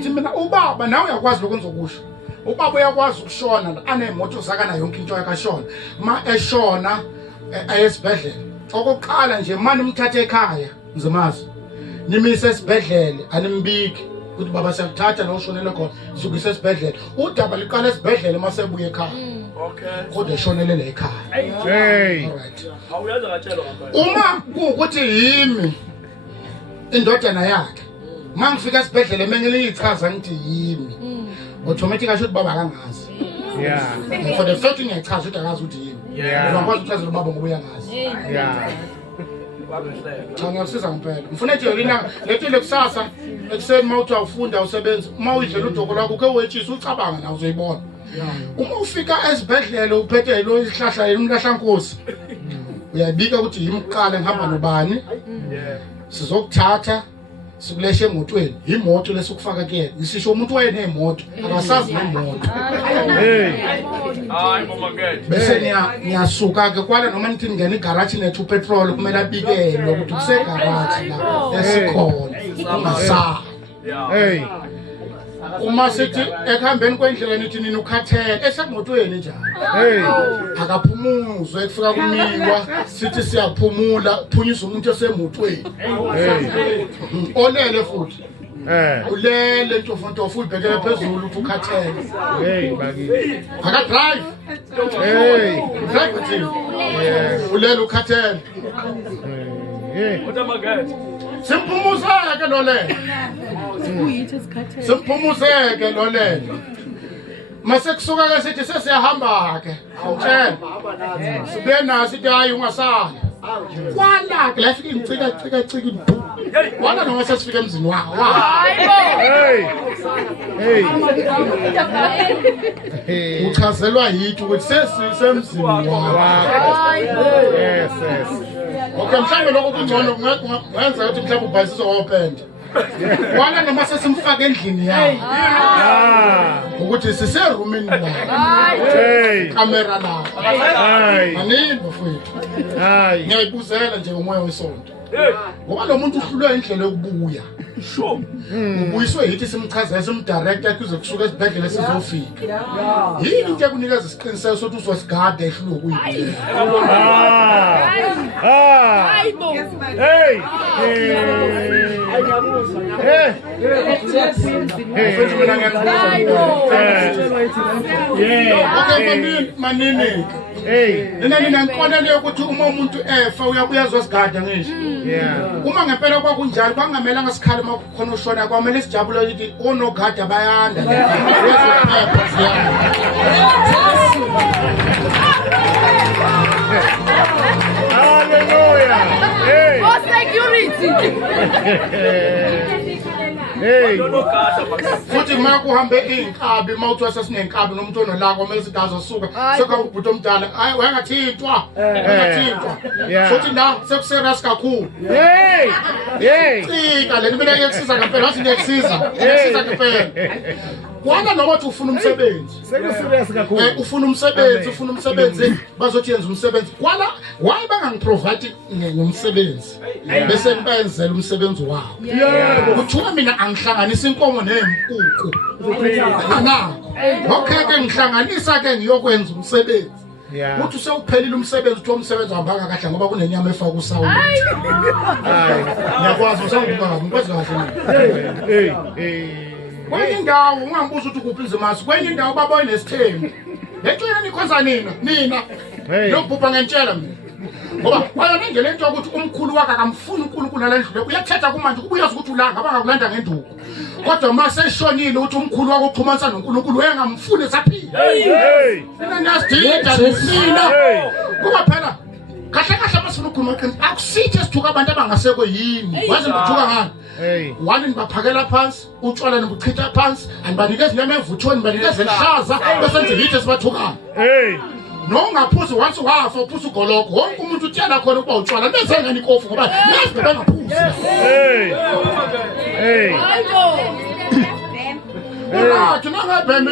ngithi mina ubaba nawe uyakwazi lokho enzokusho ubaba uyakwazi ukushona anemoto zakana yonke into yakashona ma eshona ayesibhedlela okokuqala nje manje umthathe ekhaya ngizimazi nimise esibhedlela animbiki ukuthi baba siyakuthatha la ushonele khona sukise esibhedlela udaba liqala esibhedlela masebuye ekhaya okay kodwa eshonele la ekhaya hey alright awuyazi akatshelo ngapha uma kuukuthi yimi indodana yakhe mangifika esibhedlela mengile ichaza ngithi yimi automatically should baba akangazi yeah for the fact ngiyachaza ukuthi akazi ukuthi yimi yeah ngakwazi ukuchazela baba ngoba uyangazi yeah cha ngiyasiza ngempela ngifuna nje lina lethile kusasa ekuseni mawuthi awufunda usebenza uma uyidlela udoko lakho ke wetshisa ucabanga nawe uzoyibona uma ufika esibhedlela uphethe lo isihlahla yena umlahlankosi uyabika ukuthi yimqala ngihamba nobani sizokuthatha sikuleshe emotweni imoto lesukufaka kuyena ngisisho umuntu wayenemoto akasazi nemoto hey hayi mama get bese niyasuka ke kwala noma nithi ngene igarage nethu petrol kumele abikele ukuthi kuse garage la esikhona ungasala hey uma sithi ekuhambeni kwendlela nithi nina ukhathele esemotweni njalo hey akaphumuzwe kufika kumiwa sithi siyaphumula phunyisa umuntu esemotweni hey olele futhi ulele ntofontofo ubhekele phezulu uthi ukhathele hey bakithi aka drive hey drive thini ulele ukhathele hey mama get simphumuzeke lolele simphumuzeke lolele mase kusuka ke sithi sesiyahamba ke awutshela sibe naso ithi hayi ungasala kwala ke la fika incika wala noma sesifika emzini wawo hey hey uchazelwa yithi ukuthi sesisemzini wawo yes yes okay mhlawumbe lokho kungcono kungenza ukuthi mhlawumbe ubhayisizwe wopenda wala noma sesimfaka endlini yawo ukuthi siserumini la hey camera la hey manini bafowethu hey ngiyayibuzela nje umoya wesonto ngoba lo muntu uhlulwe indlela yokubuya sure ubuyiswe yithi simchazela simdirector kuze kusuka esibhedlela sizofika yini into ekunikeza isiqiniseko sokuthi uzosigada ehlulwe ukuyibuyela hey futhi mina okay manini hey nina ngikonele ukuthi uma umuntu efa uyabuya zosigada ngisho yeah uma ngempela kwakunjalo kwangamela ngasikhala makukhona ushona kwamele sijabule ukuthi onogada bayanda hallelujah hey Oh, security. hey futhi makuhambe inkabi mawuthi wasesinenkabi nomuntu onolaka omele sidazo suka sekuhamba ubhuti omdala hayi uyangathintwa futhi la sekuseras kakhulu hey hey cika leni mina ngiyekusiza ngempela wathi ngiyekusiza ngempela kwala noma uthi ufuna umsebenzi sekuserious kakhulu ufuna umsebenzi bazothi yenza umsebenzi kwala why bangangiprovide ngomsebenzi bese ngibenzela umsebenzi wabo kuthiwa mina angihlanganisa inkomo nempuku okay ke ngihlanganisa ke ngiyokwenza umsebenzi yeah uthi sewuphelile umsebenzi uthi umsebenzi uhamba kahle ngoba kunenyama efaka usawu ngiyakwazi usangibamba ngikwazi kahle hey kwenye indawo ungambuza ukuthi kuphi izimasi kwenye indawo baba nesithembu ngecela nikhonza nina lokubhubha ngentshela mina ngoba wayona nje lento ukuthi umkhulu wakhe akamfuni uNkulunkulu nalendlu uyathetha kumanje kubuyazi ukuthi ulanga abangakulanda ngenduku kodwa mase eshonile uthi umkhulu wakhe uxhumanisa noNkulunkulu uyengamfuni saphila hey mina niyazidinga mina kuba phela kahle masifuna ukukhuluma qiniso akusithi sithuka abantu abangasekho yini wazi ngithuka ngani hey wani nibaphakela phansi utshwala nibuchitha phansi anibanikeza inyama evuthweni nibanikeza ehlaza bese nje yithi sibathukana hey nongaphuzi once wafa uphuza ugoloko wonke umuntu utshela khona ukuba utshwala nenze ngani ikofu ngoba nazi bengaphuzi hey hey urathi nangabhemi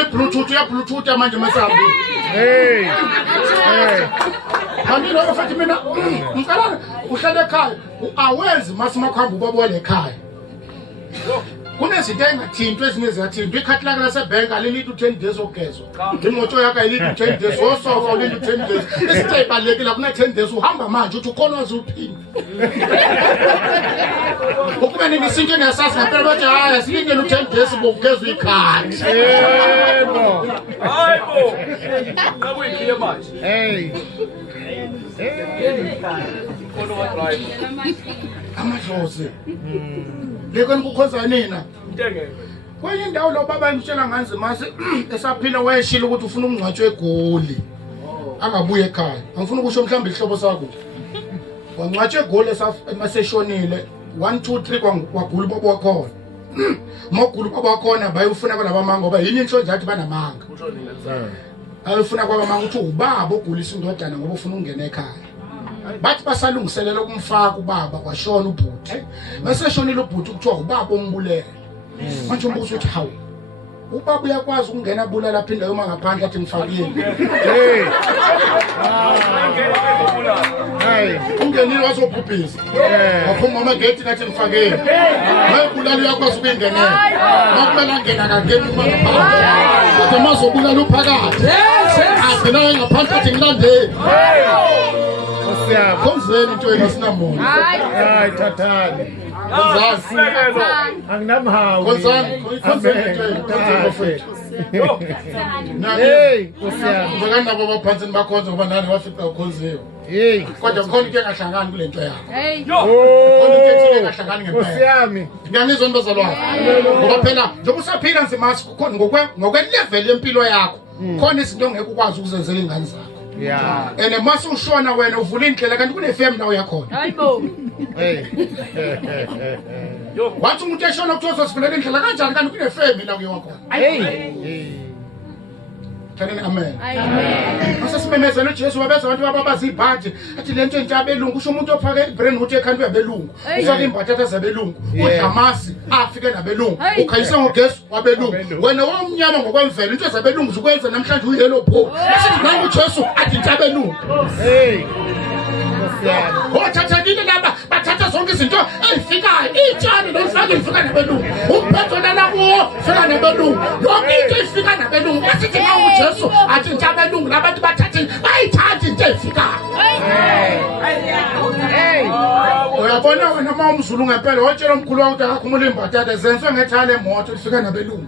i-bluetooth manje masahambi hey kanti lokho futhi mina uhlala ekhaya awenzi masimakuhamba ubabole ekhaya kunezinto engathintwa ezinye ziyathintwa ikhadi lakhe lasebhenki alilithi u10 days ogezwa imoto yakhe ayilithi u10 days osofa ulithi u10 days isinto ezibalulekile kuna10 days uhamba manje uthi ukhona wazuphini ukube nisinto nesazi ngempela bathi hayi silindele u10 days bokugezwa ikhadi Yebo. Hayibo. Kakuyikhiye manje. Hey. Khona wa-drive. amadlozi lekweni kukhonza nina Intengeke. kwenye indawo lo baba imtshela nganzimasi esaphila wayeshila ukuthi ufuna ukungcwatshwa eGoli angabuye ekhaya angifuna ukusho mhlawumbe ihlobo sakho wangcwatshwa eGoli emaseshonile 1 2 3 kwagula babo wakhona mogula babo wakhona bayufuna kwalabamanga ngoba yini insho nje athi banamanga Usho nina. ayifuna kwabamanga ukuthi ubaba ogulisa indodana ngoba ufuna ukungena ekhaya bathi basalungiselela ukumfaka ubaba kwashona ubhuti maseshonile ubhuti kuthiwa ubaba ombulele manje umbuzo uthi hawu ubaba uyakwazi ukungena bulala aphinda yoma ngaphandle athi ngifakile Hey. Hey. ungenile wazobhubhisa waphuma amageti ngathi ngifakile mayebulala uyakwazi ukuyingenela makumele angena kangeni uma ngaphandle kodwa mazobulala uphakathi agcina ngaphandle athi ngilandeli Osiyami. khonzeni into engasinamona Hayi thathani. Sekelo. Anginamhawu. khonzani khonzeni into engasinamona nani Hey, Osiyami. ngikanabo abaphansi bakhonza ngoba nani wafika ukhonziwe Hey. kodwa khona into engahlangani kule nto yakho Yo. Osiyami. ngiyangizwa mbazalwane ngoba phela njengoba usaphila nzimasi kukhona ngokwelevel yempilo yakho khona izinto ongeke ukwazi ukuzenzela ingane zakho Yeah. and mase ushona wena uvula indlela kanti kune-fam nawo yakhona Hayibo. Hey. Yo. wathi umuntu eshona kuthiwa uzosivulela indlela kanjani kanti kune-fam la kuye wakhona Hey. Hey. thaneni amen Amen. masesimemezela ujesu wabeza abantu bababaza ibhadi athi le nto entsha abelungu kusho umuntu ophake ibrain ukuthi ekhanda uyabelungu ufake imbatata zabelungu udlamasi afike nabelungu ukhayise ngogesi wabelungu wena womnyama ngokwemvelo into zabelungu zikwenza namhlanje uyelo pho asithi nangu ujesu athi into abelungu Hey. Osiyami. othathekile laba bathatha zonke izinto ezifikayo itshani lomfake ifika nabelungu umphetho lala kuwo fika nabelungu yonke into ifika nabelungu basithi nangu ujesu athi into abelungu labantu bathathi bayithatha into ezifikayo Hey. uyabona wena uma umzulu ngempela watshela umkhulu wakho ukuthi akakhumula imbatata zenziwe ngethale emoto ifika nabelungu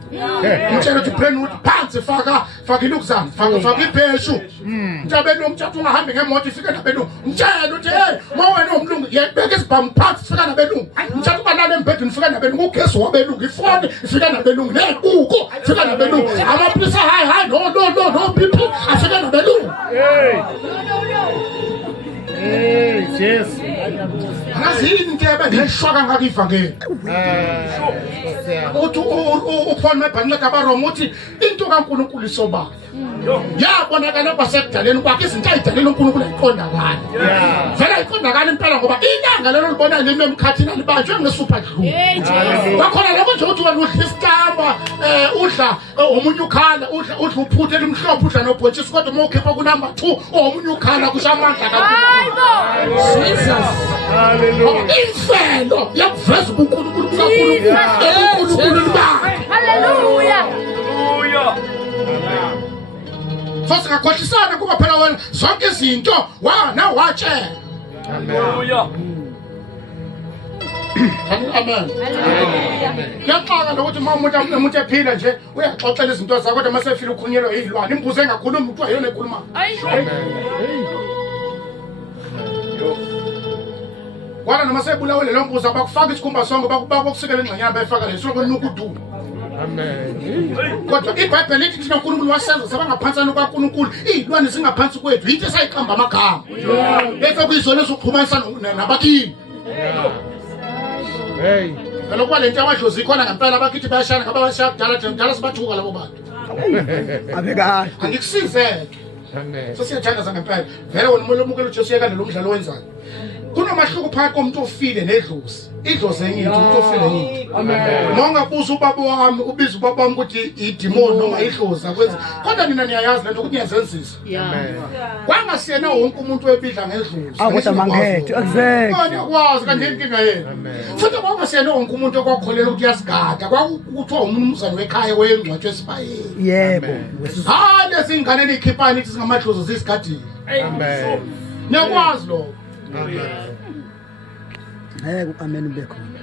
umtshela ukuthi brain ukuthi phansi faka ilukuzana faka ibheshu mntabelungu mthatha ungahambi ngemoto ifike nabelungu mtshela ukuthi hey uma wena umlungu yebeka isibhamu phansi ifika nabelungu mthatha ubalala embhedeni ifika nabelungu ugesi wabelungu ifoni ifika nabelungu nekuko ifika nabelungu amaphilisi hayi no BP afika nabelungu Hey, Jesus. angazi yini into ebengishwaka ngakivangeli Osiyami. uthi uPaul mebhanqeda abaRoma uthi into kaNkulunkulu isobala yabonakala kwasekudaleni kwakhe izinto ayidalele uNkulunkulu ayiqondakala Yeah. vele ayiqondakala impela ngoba ilanga lelo libona lime emkhathini alibanjwe ngesuper glue bakhona lokho nje uthi wena udla isitamba udla omunye ukhala udla uphuthe elimhlophe udla nobhontshisi kodwa uma ukhipha kunumber 2 omunye ukhala kusha amandla kaNkulunkulu Hallelujah. imfelo yakuveza ubuNkulunkulu bukaNkulunkulu ebuNkulunkulu bakhe Hallelujah. Hallelujah. futhi ngakhohlisana kuba phela wena zonke izinto watshela Hallelujah. amen kuyaxaka nokuthi uma umuntu ephila nje uyaxoxela izinto zakho kodwa mase efile ukhunyelwa yizilwane imbuzo engakhulumi kuthiwa yona ekhulumayo kwala noma sebulawule lo mbuzo abakufaka isikhumba sonke bakusikela ingxanyana bayifaka leso kunuka uduma Amen. kodwa iBhayibheli lithi thina uNkulunkulu wasenza sabangaphansana kwaNkulunkulu izilwane zingaphansi kwethu yinto esayiqamba amagama bese kuyizona ezokuxhumanisa nabakhini Hey. lokho lento abadlozi khona ngempela abakithi bayashana ngaba bashaya kudala sibathuka labo bantu Abekahle. angikusize Amen. sesiyathandaza ngempela vele wena umuntu omukela uJesu yeka lo mdlalo wenzayo kunomahluko phakathi komuntu ofile nedlozi. Idlozi enye into, umuntu ofile enye into. Mongabuza ubaba wami, ubiza ubaba wami ukuthi idemon noma idlozi akwenza. Kodwa mina niyayazi lento ukuthi ngiyazenzisa. Kwangasiyena wonke umuntu webidla ngedlozi. Akuthi mangekho, exactly. Kwazi kanti inkinga yena. Futhi kwangasiyena wonke umuntu okwakholela ukuthi yasigada, kwakuthiwa umnumzane wekhaya weyengcwatshwe esibayeni. Yebo. Hayi lezi ingane nikhipha nithi singamadlozi zisigadini. Amen. Niyakwazi lo. Amen. Hayi amen ube khona.